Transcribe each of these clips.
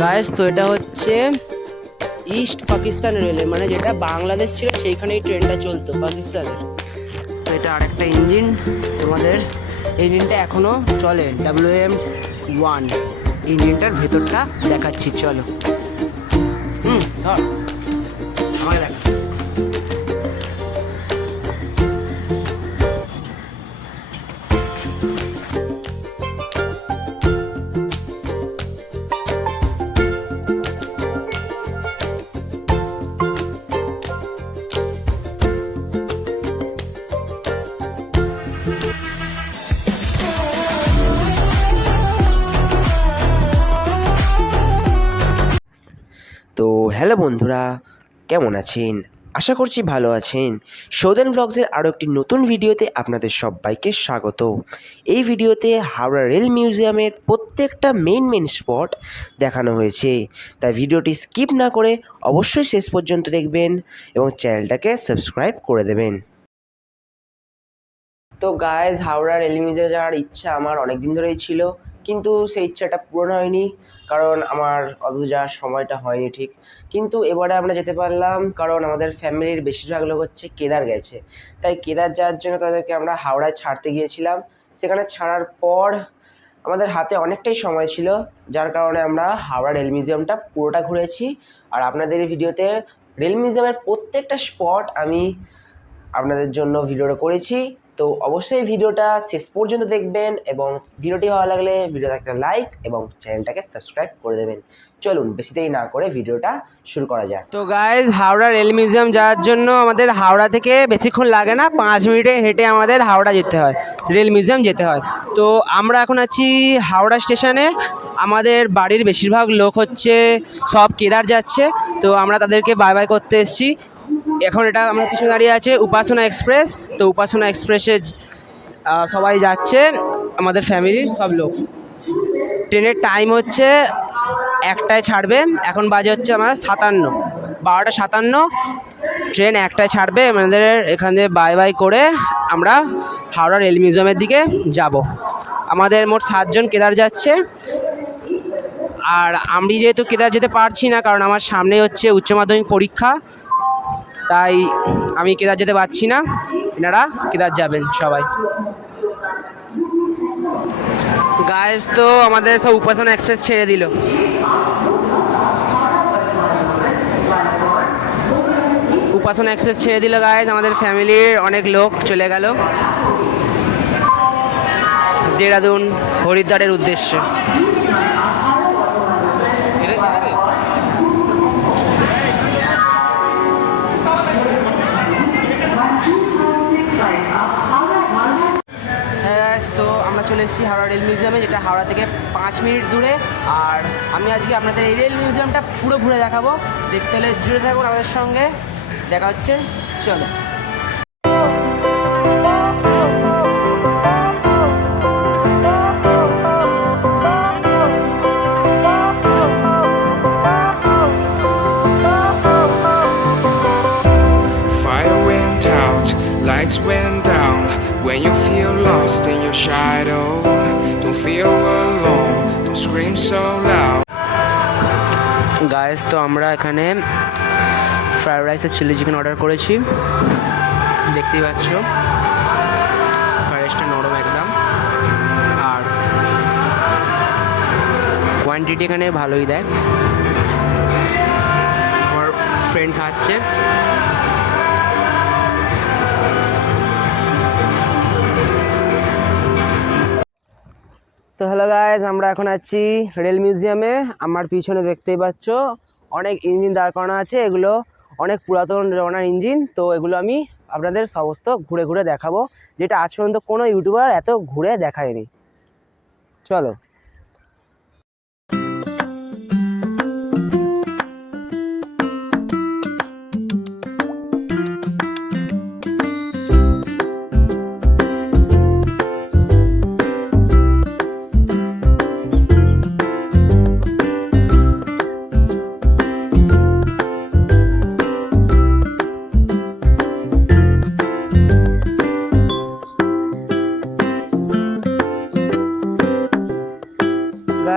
Guys তো এটা হচ্ছে ইস্ট পাকিস্তান রেলওয়ে, মানে যেটা বাংলাদেশ ছিল সেইখানে এই ট্রেনটা চলতো পাকিস্তানের। তো এটা আরেকটা ইঞ্জিন, তোমাদের ইঞ্জিনটা এখনো চলে, WM-1 ইঞ্জিনটার ভেতরটা দেখাচ্ছি, চলো। ধর আমাকে দেখা। তো হ্যালো বন্ধুরা, কেমন আছেন? আশা করছি ভালো আছেন। সৌদেন ব্লগসের আরও একটি নতুন ভিডিওতে আপনাদের সবাইকে স্বাগত। এই ভিডিওতে হাওড়া রেল মিউজিয়ামের প্রত্যেকটা মেইন স্পট দেখানো হয়েছে, তাই ভিডিওটি স্কিপ না করে অবশ্যই শেষ পর্যন্ত দেখবেন এবং চ্যানেলটাকে সাবস্ক্রাইব করে দেবেন। তো গাইজ, হাওড়া রেল মিউজিয়ামে যাওয়ার ইচ্ছা আমার অনেক দিন ধরেই ছিল, কিন্তু সেই ইচ্ছাটা পূরণ হয়নি, কারণ আমার অত যাওয়ার সময়টা হয়নি ঠিক। কিন্তু এবারে আমরা যেতে পারলাম, কারণ আমাদের ফ্যামিলির বেশিরভাগ লোক হচ্ছে কেদার গেছে, তাই কেদার যাওয়ার জন্য তাদেরকে আমরা হাওড়ায় ছাড়তে গিয়েছিলাম। সেখানে ছাড়ার পর আমাদের হাতে অনেকটাই সময় ছিল, যার কারণে আমরা হাওড়া রেল মিউজিয়ামটা পুরোটা ঘুরেছি। আর আপনাদের এই ভিডিওতে রেল মিউজিয়ামের প্রত্যেকটা স্পট আমি আপনাদের জন্য ভিডিওটা করেছি। তো অবশ্যই ভিডিওটা শেষ পর্যন্ত দেখবেন এবং ভিডিওটি ভালো লাগলে ভিডিওতে একটা লাইক এবং চ্যানেলটাকে সাবস্ক্রাইব করে দেবেন। চলুন বেশি দেরি না করে ভিডিওটা শুরু করা যাক। তো গাইজ, হাওড়া রেল মিউজিয়াম যাওয়ার জন্য আমাদের হাওড়া থেকে বেশিক্ষণ লাগে না, 5 মিনিটে হেঁটে আমাদের হাওড়া যেতে হয়, রেল মিউজিয়াম যেতে হয়। তো আমরা এখন আছি হাওড়া স্টেশনে। আমাদের বাড়ির বেশিরভাগ লোক হচ্ছে সব কেদার যাচ্ছে, তো আমরা তাদেরকে বাই বাই করতে এসেছি। এখন এটা আমার পিছনে দাঁড়িয়ে আছে উপাসনা এক্সপ্রেস। তো উপাসনা এক্সপ্রেসে সবাই যাচ্ছে, আমাদের ফ্যামিলির সব লোক। ট্রেনের টাইম হচ্ছে 1টায় ছাড়বে, এখন বাজে হচ্ছে আমার 12:57। ট্রেন 1টায় ছাড়বে, আমাদের এখান থেকে বাই বাই করে আমরা হাওড়া রেল মিউজিয়ামের দিকে যাব। আমাদের মোট 7 জন কেদার যাচ্ছে। আর আমি যেহেতু কেদার যেতে পারছি না, কারণ আমার সামনে হচ্ছে উচ্চ মাধ্যমিক পরীক্ষা, তাই আমি কেদার যেতে পারছি না। এনারা কেদার যাবেন সবাই। গাইজ, তো আমাদের সব উপাসনা এক্সপ্রেস ছেড়ে দিল। উপাসনা এক্সপ্রেস ছেড়ে দিল গাইজ, আমাদের ফ্যামিলির অনেক লোক চলে গেল দেহরাদুন হরিদ্বারের উদ্দেশ্যে। তো আমরা চলে এসেছি হাওড়া রেল মিউজিয়ামে, যেটা হাওড়া থেকে 5 মিনিট দূরে। আর আমি আজকে আপনাদের এই রেল মিউজিয়ামটা পুরো ঘুরে দেখাবো। দেখতে হলে জুড়ে থাকুন আমাদের সঙ্গে, দেখা হচ্ছে, চলো। Fire went out, lights went down. When you feel lost in your shadow, don't feel alone, don't scream so loud. Guys, তো আমরা এখানে ফ্রাইড রাইস আর চিলি চিকেন অর্ডার করেছি, দেখতেই পাচ্ছ। ফ্রাইড রাইসটা নরম একদম, আর কোয়ান্টিটি এখানে ভালোই দেয়। আমার ফ্রেন্ড খাচ্ছে। তো হ্যালো গাইজ, আমরা এখন আছি রেল মিউজিয়ামে। আমার পিছনে দেখতেই পাচ্ছ অনেক ইঞ্জিন দাঁড় করানো আছে, এগুলো অনেক পুরাতন জমানার ইঞ্জিন। তো এগুলো আমি আপনাদের সমস্ত ঘুরে ঘুরে দেখাবো, যেটা আজ পর্যন্ত কোনো ইউটিউবার এত ঘুরে দেখায়নি। চলো।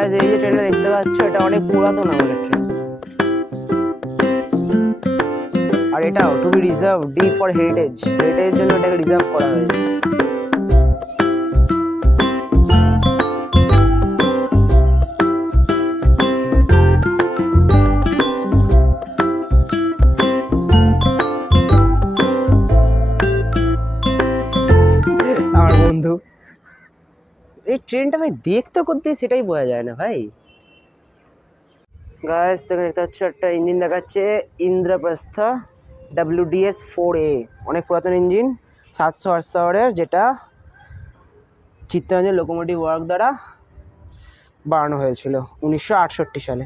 গাইস এই যে ট্রেনটা দেখতে পাচ্ছ এটা অনেক পুরাতন আমাদের ট্রেন। আর এটাও to be reserved for heritage, হেরিটেজের জন্য এটাকে রিজার্ভ করা হয়েছে। আমার বন্ধু এই ট্রেনটা ভাই দেখতে করতে সেটাই বোঝা যায় না ভাই। গাইস তোকে দেখতে পাচ্ছ একটা ইঞ্জিন দেখাচ্ছে ইন্দ্রপ্রস্থ WDS 4A, অনেক পুরাতন ইঞ্জিন 700 হর্স পাওয়ারের, যেটা চিত্তরঞ্জন লোকোমোটিভ ওয়ার্ক দ্বারা বানানো হয়েছিল 1968 সালে।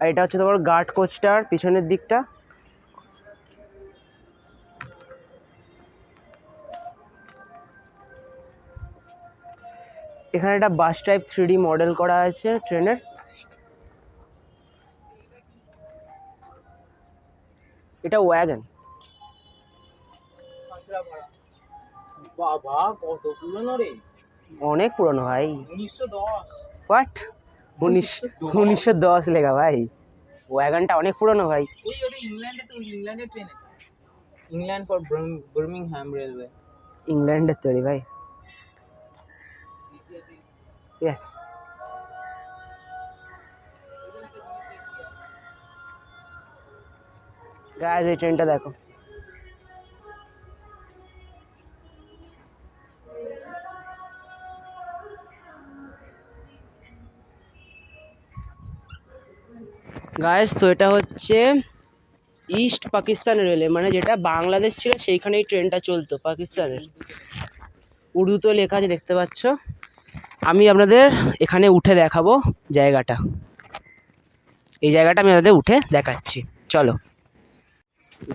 আর এটা হচ্ছে তোমার গার্ড কোচটার পিছনের দিকটা। এখানে একটা বাস টাইপ 3D মডেল করা আছে ট্রেনের। এটা ওয়াগন। বাবা কত পুরনো রে! অনেক পুরনো ভাই। 1910। হোয়াট? 1910 লেখা ভাই। ওয়াগনটা অনেক পুরনো ভাই। ওই ওটা ইংল্যান্ডে, তো ইংল্যান্ডের ট্রেন এটা। England for Birmingham railway. ইংল্যান্ডের তৈরি ভাই। ইয়েস। গাইস এই ট্রেনটা দেখো। গাইস তো এটা হচ্ছে ইস্ট পাকিস্তান রেলে, মানে যেটা বাংলাদেশ ছিল সেইখানেই ট্রেনটা চলতো পাকিস্তানের। উর্দুতেও লেখা আছে দেখতে পাচ্ছ। আমি আপনাদের এখানে উঠে দেখাবো জায়গাটা। এই জায়গাটা আমি আপনাদের উঠে দেখাচ্ছি, চলো।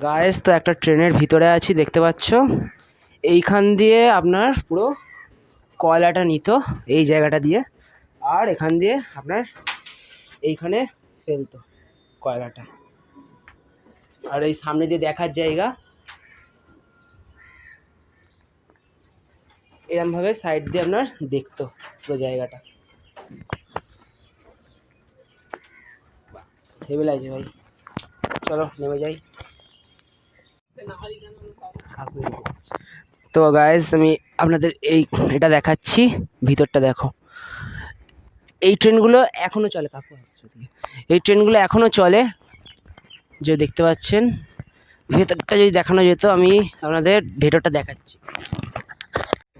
গাইস তো একটা ট্রেনের ভিতরে আছি দেখতে পাচ্ছ। এইখান দিয়ে আপনার পুরো কয়লাটা নিত এই জায়গাটা দিয়ে, আর এখান দিয়ে আপনার এইখানে ফেলতো কয়লাটা। আর এই সামনে দিয়ে দেখার জায়গা, এরমভাবে সাইড দিয়ে আপনার দেখতো পুরো জায়গাটা। হেভি লাগছে ভাই, চলো নেমে যাই। তো গাইস আমি আপনাদের এটা দেখাচ্ছি, ভিতরটা দেখো। এই ট্রেনগুলো এখনো চলে, কাকু আসছে ওদিকে। এই ট্রেনগুলো এখনো চলে, যে দেখতে পাচ্ছেন। ভেতরটা যদি দেখানো যেত, আমি আপনাদের ভেতরটা দেখাচ্ছি।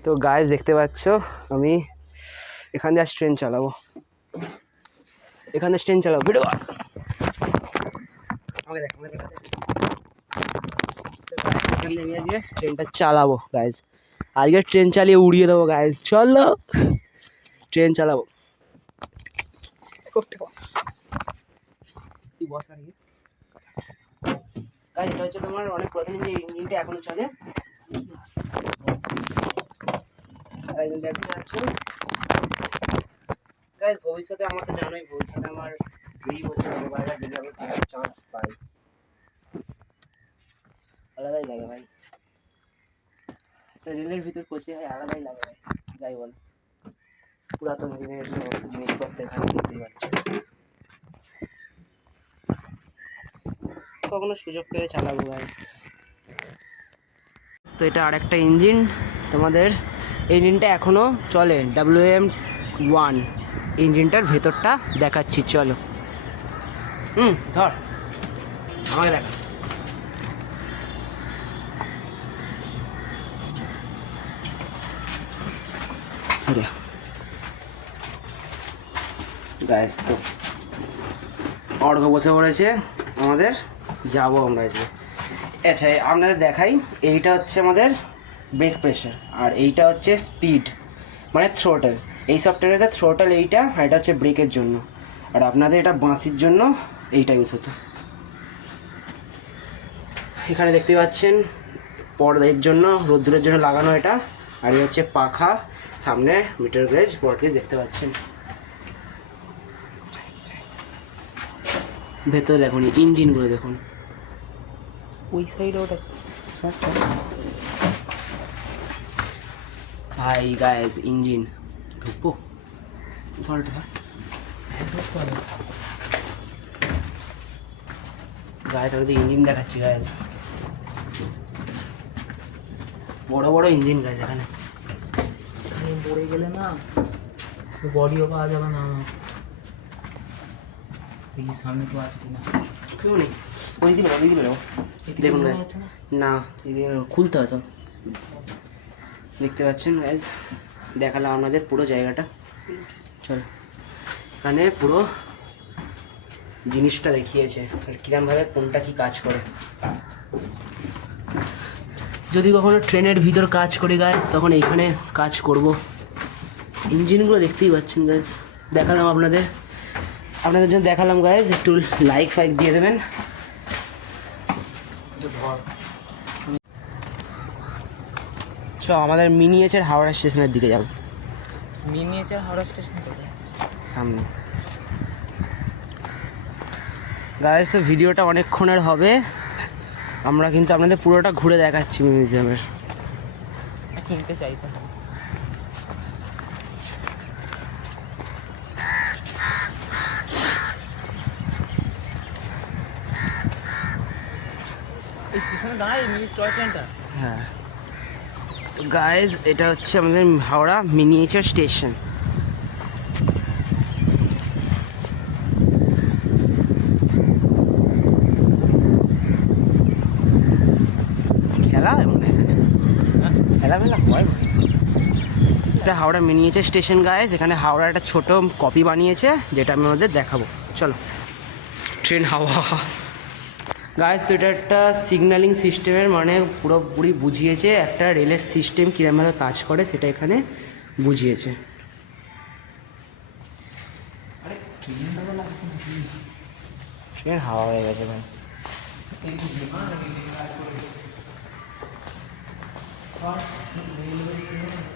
তো গাইস দেখতে পাচ্ছ আমি এখান দিয়ে আজ ট্রেন চালাবো, এখান দিয়ে ট্রেন চালাবো। ভিডিও আমাকে দেখ, আমাকে দেখ। এখান দিয়ে আমি আজকে ট্রেনটা চালাবো গাইস। আজকে ট্রেন চালিয়ে উড়িয়ে দেবো গাইস, চলো ট্রেন চালাবো। কি বস আর কি গাইস, এটা হচ্ছে তোমার অনেক প্রথম যে ইঞ্জিনটা এখনো চলে। দেখতে পাচ্ছ গাইস, ভবিষ্যতে আমার তো জানোই, ভবিষ্যতে আমার 20 বছর মোবাইলটা যদি আমি চান্স পাই, আলাদাই লাগে ভাই। রেলের ভিতর পৌঁছে হয় আলাদাই লাগে ভাই, যাই বল। পুরাতন দিনের সমস্ত জিনিসপত্র এখানে দেখতে পাচ্ছ। কখনো সুযোগ পেলে চালাবো গাইস। তো এটা আর একটা ইঞ্জিন তোমাদের, ইঞ্জিনটা এখনো চলে, WM1 ইঞ্জিনটার ভেতরটা দেখাচ্ছি, চলো। ধর আমাকে দেখা। গাইস তো অর্ঘ বসে পড়েছে আমাদের, যাবো আমরা আজকে। আচ্ছা আপনাদের দেখাই, এইটা হচ্ছে আমাদের ব্রেক প্রেশার, আর এইটা হচ্ছে স্পিড মানে থ্রোটল। এই সফটওয়্যারটা থ্রোটল এইটা, আর এটা হচ্ছে ব্রেকের জন্য। আর আপনাদের এটা বাঁশির জন্য এইটা ইউজ হতো। এখানে দেখতে পাচ্ছেন পর্দার জন্য, রোদ্দুরের জন্য লাগানো এটা। আর এই হচ্ছে পাখা, সামনে মিটার গেজ, ব্রড গেজ দেখতে পাচ্ছেন। ভেতরে দেখুন ইঞ্জিনগুলো দেখুন, ওই সাইডে ওটা ভাই গাইস ইঞ্জিন ঢুকবো, ধর গাইস, আমি তো ইঞ্জিন দেখাচ্ছি গাইস, বড় বড় ইঞ্জিন গাইস এখানে। পড়ে গেলে না বডিও পাওয়া যাবে না আমার। দেখি সামনে তো আছে কিনা। কেউ নেই, ওইদিকে বেরো, ওইদিকে বেরো। দেখুন গাইস, না এদিকে খুলতে হয় তো। দেখতে পাচ্ছেন গাইস, দেখালাম আপনাদের পুরো জায়গাটা। চলো, এখানে পুরো জিনিসটা দেখিয়েছে আর কিরমভাবে কোনটা কি কাজ করে। যদি কখনো ট্রেনের ভিতর কাজ করি গাইস, তখন এইখানে কাজ করব। ইঞ্জিনগুলো দেখতেই পাচ্ছেন গাইস, দেখালাম আপনাদের জন্য দেখালাম গাইস। একটু লাইক ফাইক দিয়ে দেবেন। চ আমাদের মিনিয়েচার হাওড়া স্টেশনের দিকে যাব, মিনিয়েচার হাওড়া স্টেশন থেকে সামনে। গাইস তো ভিডিওটা অনেকক্ষণের হবে, আমরা কিন্তু আপনাদের পুরোটা ঘুরে দেখাচ্ছি মিউজিয়ামের। কিনতে চাইতে হবে। এই স্টেশনে দাঁড়াই টয় ট্রেনটা। হ্যাঁ, তো গাইস এটা হচ্ছে আমাদের হাওড়া মিনিয়েচার স্টেশন। খেলা হয় মনে হয় এখানে, খেলামেলা হয় মনে হয়। এটা হাওড়া মিনিয়েচার স্টেশন গাইস, এখানে হাওড়া একটা ছোট কপি বানিয়েছে, যেটা আমি ওদের দেখাবো। চলো, ট্রেন হাওয়া গাইস। তো এটা একটা সিগন্যালিং সিস্টেমের, মানে পুরোপুরি বুঝিয়েছে একটা রেলের সিস্টেম কীরকমভাবে কাজ করে, সেটা এখানে বুঝিয়েছে। ট্রেন হাওয়া হয়ে গেছে ভাই।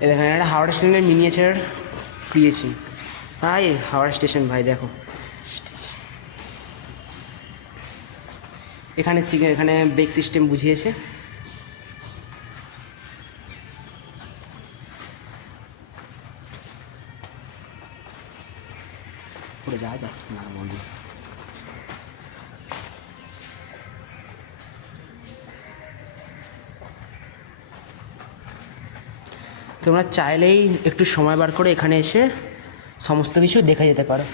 এই দেখেন একটা হাওড়া স্টেশনের মিনিয়েচার ক্রিয়েছি ভাই। হাওড়া স্টেশন ভাই দেখো, এখানে এখানে ব্রেক সিস্টেম বুঝিয়েছে। পুরো যাওয়া যায় না বন্ধু। তোমরা চাইলেই একটু সময় বার করে এখানে এসে সমস্ত কিছু দেখা যেতে পারো।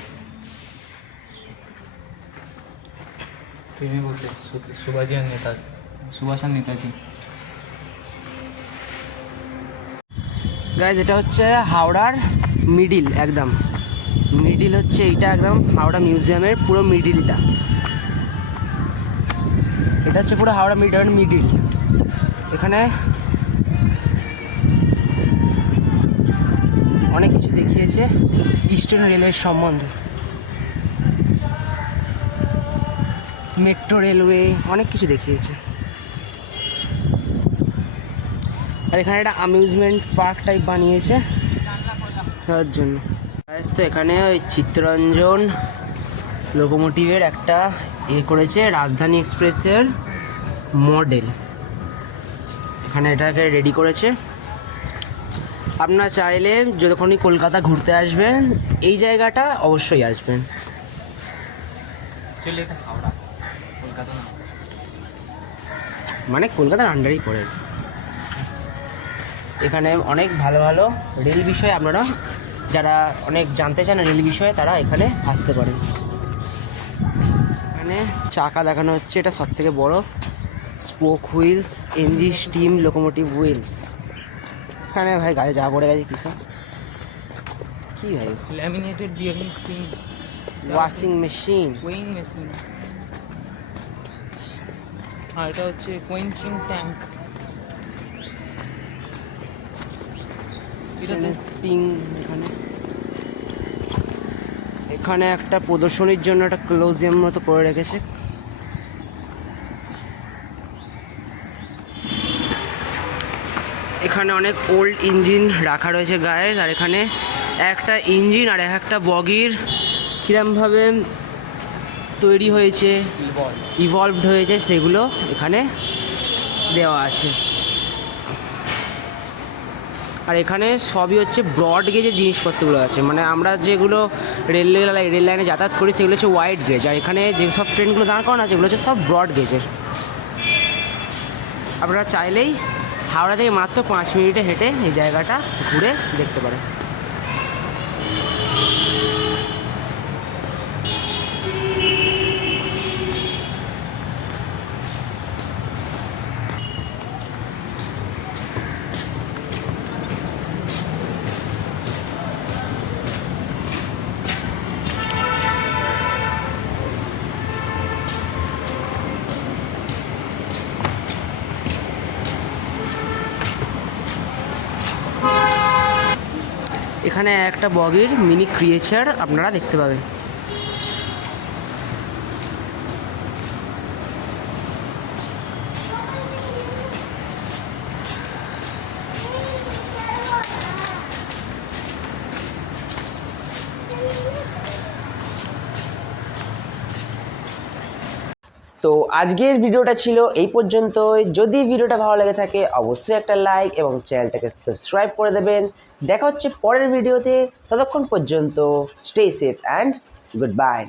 ট্রেনে বসে সুভাষ আর নেতাজি। গাইজ এটা হচ্ছে হাওড়ার মিডিল, একদম মিডিল হচ্ছে এইটা, একদম হাওড়া মিউজিয়ামের পুরো মিডিলটা। এটা হচ্ছে পুরো হাওড়া মিডিল। এখানে অনেক কিছু দেখিয়েছে ইস্টার্ন রেলওয়ের সম্বন্ধে, মেট্রো রেলওয়ে, অনেক কিছু দেখিয়েছে। আর এখানে একটা অ্যামিউজমেন্ট পার্ক টাইপ বানিয়েছে তার জন্য। তো এখানে ওই চিত্তরঞ্জন লোকোমোটিভের একটা করেছে, রাজধানী এক্সপ্রেসের মডেল। এখানে এটাকে রেডি করেছে। আপনারা চাইলে যতক্ষণই কলকাতা ঘুরতে আসবেন, এই জায়গাটা অবশ্যই আসবেন। চলে এটা হাওড়া, কলকাতা না, মানে কলকাতার আন্ডারেই পড়ে। এখানে অনেক ভালো ভালো রেল বিষয়ে আপনারা যারা অনেক জানতে চান রেল বিষয়ে, তারা এখানে আসতে পারেন। এখানে চাকা দেখানো হচ্ছে, এটা সব থেকে বড় spoke wheels, NG steam locomotive wheels. এখানে ভাই গাড়ি যা পড়ে গেছে কিসব কি ভাই, laminated bearing spring, washing machine, weighing machine. আর এটা হচ্ছে কোয়েঞ্চিং ট্যাঙ্ক। এটাতে স্প্রিং। এখানে একটা প্রদর্শনীর জন্য একটা ক্লোজিয়াম মতো করে রেখেছে। এখানে অনেক ওল্ড ইঞ্জিন রাখা রয়েছে গায়ে। আর এখানে একটা ইঞ্জিন আর একটা বগির কীরমভাবে তৈরি হয়েছে, ইভলভড হয়েছে, সেগুলো এখানে দেওয়া আছে। আর এখানে সবই হচ্ছে ব্রড গেজের জিনিসপত্রগুলো আছে, মানে আমরা যেগুলো রেল লাইনে যাতায়াত করি সেগুলো হচ্ছে ওয়াইড গেজ, আর এখানে যেসব ট্রেনগুলো দাঁড় করানো আছে এগুলো হচ্ছে সব ব্রড গেজের। আপনারা চাইলেই হাওড়া থেকে মাত্র 5 মিনিটে হেঁটে এই জায়গাটা ঘুরে দেখতে পারেন। এখানে একটা বগির মিনি ক্রিয়েচার আপনারা দেখতে পাবেন। তো আজকের ভিডিওটা ছিল এই পর্যন্তই। যদি ভিডিওটা ভালো লেগে থাকে অবশ্যই একটা লাইক এবং চ্যানেলটাকে সাবস্ক্রাইব করে দেবেন। দেখা হচ্ছে পরের ভিডিওতে, ততক্ষণ পর্যন্ত stay safe and good bye.